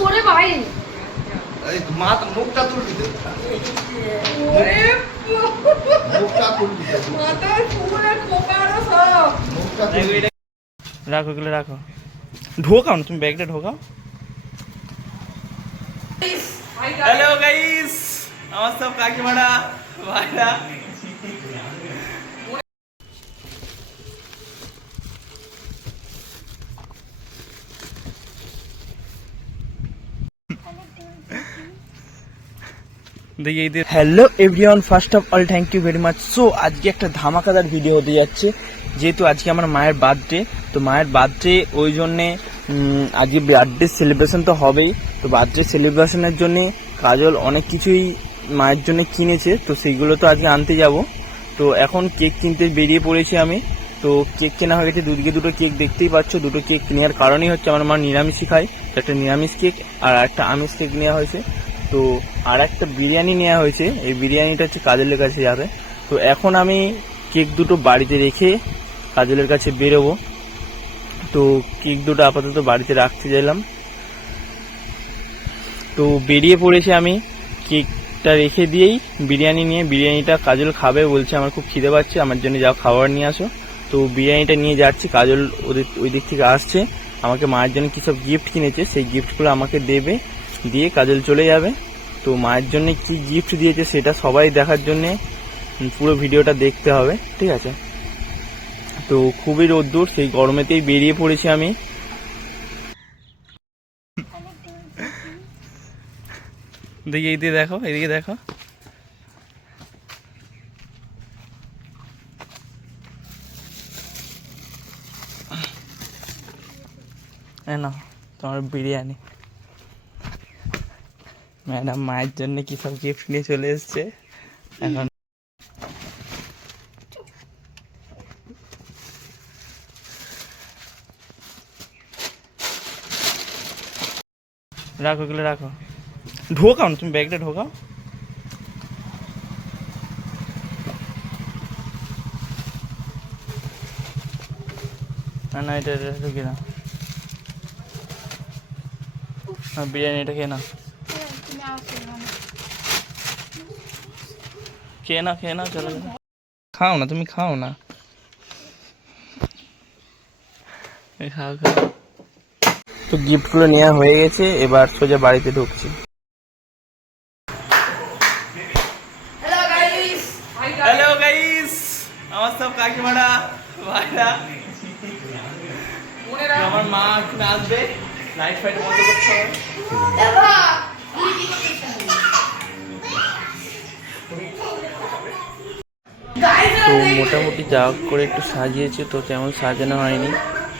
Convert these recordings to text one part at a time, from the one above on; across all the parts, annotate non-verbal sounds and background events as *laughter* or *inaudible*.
সরে বাইরে এই মাথা মুখটা তুলবি তো ওরে মুখটা তুলবি তো মাথায় ফুলের খোপারও সব মুখটা তুলবি রাখো এগুলো রাখো ঢোকাও না তুমি ব্যাগটা ঢোকাও হ্যালো গাইস আমার সব কাকিমারা ভাইরা hello everyone first of all thank you very much so আজকে একটা ধামাকাদার ভিডিও হতে যাচ্ছে। যেহেতু আজকে আমার মায়ের বার্থডে তো মায়ের বার্থডে ওই জন্যে আজকে বার্থডে সেলিব্রেশন তো হবেই। তো বার্থডে সেলিব্রেশনের জন্যে কাজল অনেক কিছুই মায়ের জন্য কিনেছে, তো সেইগুলো তো আজকে আনতে যাব। তো এখন কেক কিনতে বেরিয়ে পড়েছি আমি। তো কেক কেনা হয়ে গেছে, দুদিকে দুটো কেক দেখতেই পাচ্ছ। দুটো কেক নেওয়ার কারণই হচ্ছে আমার মা নিরামিষই খায়। একটা নিরামিষ কেক আর একটা আমিষ কেক নেওয়া হয়েছে। তো আর একটা বিরিয়ানি নেওয়া হয়েছে। এই বিরিয়ানিটা হচ্ছে কাজলের কাছে যাবে। তো এখন আমি কেক দুটো বাড়িতে রেখে কাজলের কাছে বেরোবো। তো কেক দুটো আপাতত বাড়িতে রাখতে চাইলাম। তো বেরিয়ে পড়েছি আমি কেকটা রেখে দিয়েই বিরিয়ানি নিয়ে। বিরিয়ানিটা কাজল খাবে বলছে, আমার খুব খিদে পাচ্ছে, আমার জন্য যা খাবার নিয়ে আসো। তো বিরিয়ানিটা নিয়ে যাচ্ছি, কাজল ওদের ওই দিক থেকে আসছে। আমাকে মায়ের জন্য কী সব গিফট কিনেছে, সেই গিফটগুলো আমাকে দেবে। দিয়ে কাজল চলে যাবে। তো মায়ের জন্য কি গিফট দিয়েছে সেটা সবাই দেখার জন্য পুরো ভিডিওটা দেখতে হবে, ঠিক আছে? তো খুবই রোদ্দুর, সেই গরমেতেই বেরিয়ে পড়েছি আমি। দেখি এইদিকে দেখো এদিকে দেখো। না তোমার বিরিয়ানি। ম্যাডাম মায়ের জন্য কি সব গিফট নিয়ে চলে এসছে? এখন রাখো, এগুলো রাখো। ঢোকাও না, তুমি ব্যাগটা ঢোকাও। না না, এটা ঢুকে না বিরিয়ানিটা খেয়ে নাও। খেয়ে নাও খেয়ে নাও চলো খাও না তুমি খাও না। এই খাও খাও। তো গিফটগুলো নেওয়া হয়ে গেছে এবার সোজা বাড়িতে ঢুকছি। হ্যালো গাইস আমার সব কাকিমারা ভাইরা। আমার মা আসবে। লাইট ফাইট বন্ধ করতে হবে। তো মোটামুটি যা করে একটু সাজিয়েছে তো তেমন সাজানো হয়নি।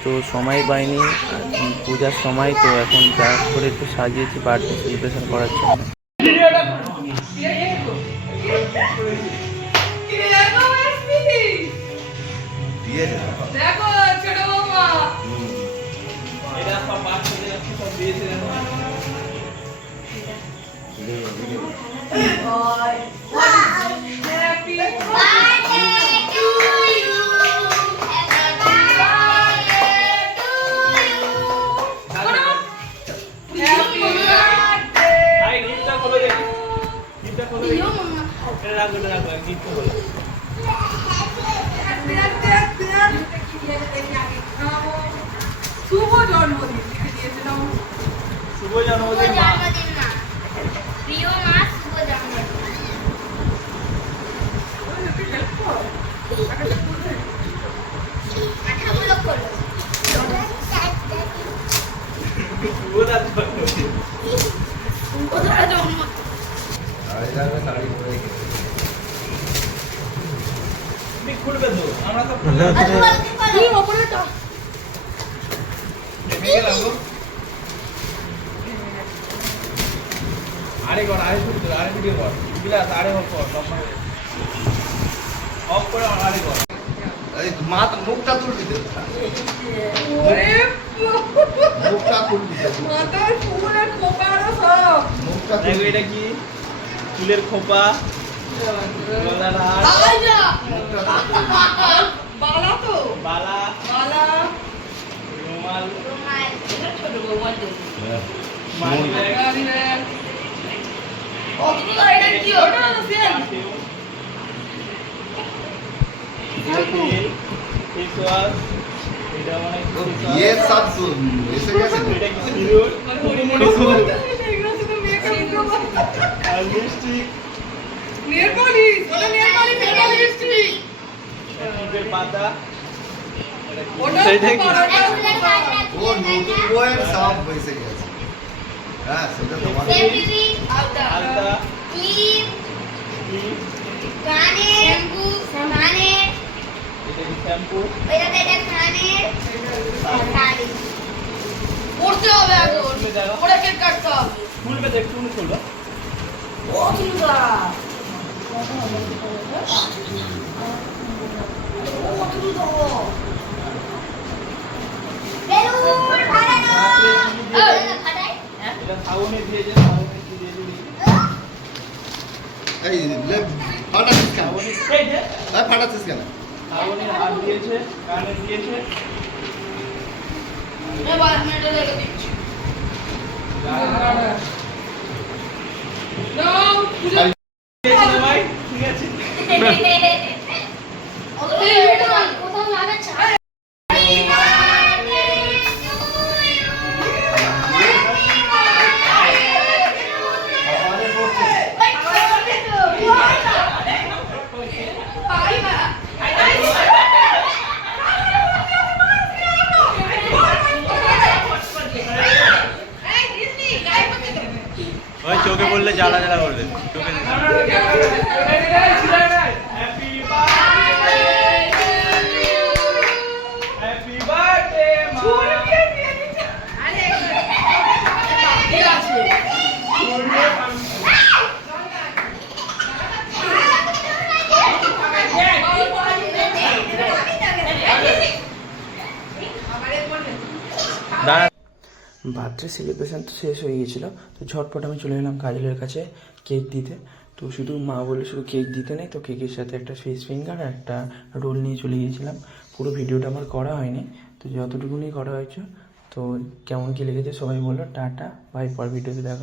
তো সময় পাইনি, পূজার সময় তো এখন যা করে একটু সাজিয়েছি বার্থডে সেলিব্রেশন করার জন্য। দেখো দেখো ছোট বৌমা। এটা সব বাচ্চাদের সব দিয়েছে হ্যাপি শুভ জন্মদিন। লিখে দিয়েছে নাও শুভ জন্মদিন। প্রিয় মা শুভ জন্মদিন শুভ জন্মদিন আর এটা একটা শাড়ি পরে গেছে তুমি খুলবে তো আমরা তো তুই ওপরে তো ভেঙে গেলাম গো। আরে কর আরে শুরু কর আরে ভিডিও কর বিলাস আরে অফ কর লম্বা অফ করে আরে কর এই মুখটা তুলবি তো মুখটা তুলবি তো মাথায় ফুলের খোপারও সব। মুখটা তুলবি এটা কি? চুলের খোপা। বালা তো বালা বালা রুমাল ছোট বৌমার জন্য গাড়ি রে। কতগুলো এটা কি ওটা না সেন। তো বিয়ের সব তো এসে গেছে তো। এগুলো শুধু মেয়েকে উল্টো বলে। নেল পালিশ, ওটা নেল পালিশ, নেল পালিশ। ওটা সেটা কি? পাড়াটা ও নতুন বইয়ের সব এসে গেছে হ্যাঁ সেটা তোমার সেফটি আলতা ক্লিপ কানের শ্যাম্পু কানের ওইটাতে এটা কানের শাড়ি পড়তে হবে এখন পরে কেক কাটতে হবে ও কিনুদা ও কিনুদা বেলুন ফাটানো ও ফাটাই এই লে ফাটাচ্ছিস কেন এই ফাটাচ্ছিস কেন রেখে দিচ্ছি Bro. *laughs* বার্থডে সেলিব্রেশন তো শেষ হয়ে গিয়েছিল, তো ঝটপট আমি চলে এলাম কাজলের কাছে কেক দিতে। তো শুধু মা বলে শুধু কেক দিতে নেই, তো কেকের সাথে একটা ফেস ফিঙ্গার আর একটা রোল নিয়ে চলে গিয়েছিলাম। পুরো ভিডিওটা আমার করা হয়নি, তো যতটুকুনি করা হয়েছে, তো কেমন কী লেগেছে সবাই বলল টাটা বাই পর ভিডিওতে দেখা